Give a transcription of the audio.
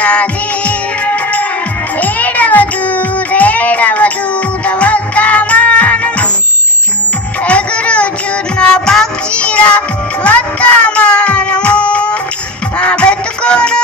ఉన్నది ఏడవదు రేడవదు వర్తమానం ఎగురుచున్న పక్షిరా వర్తమానము నా బ్రతుకును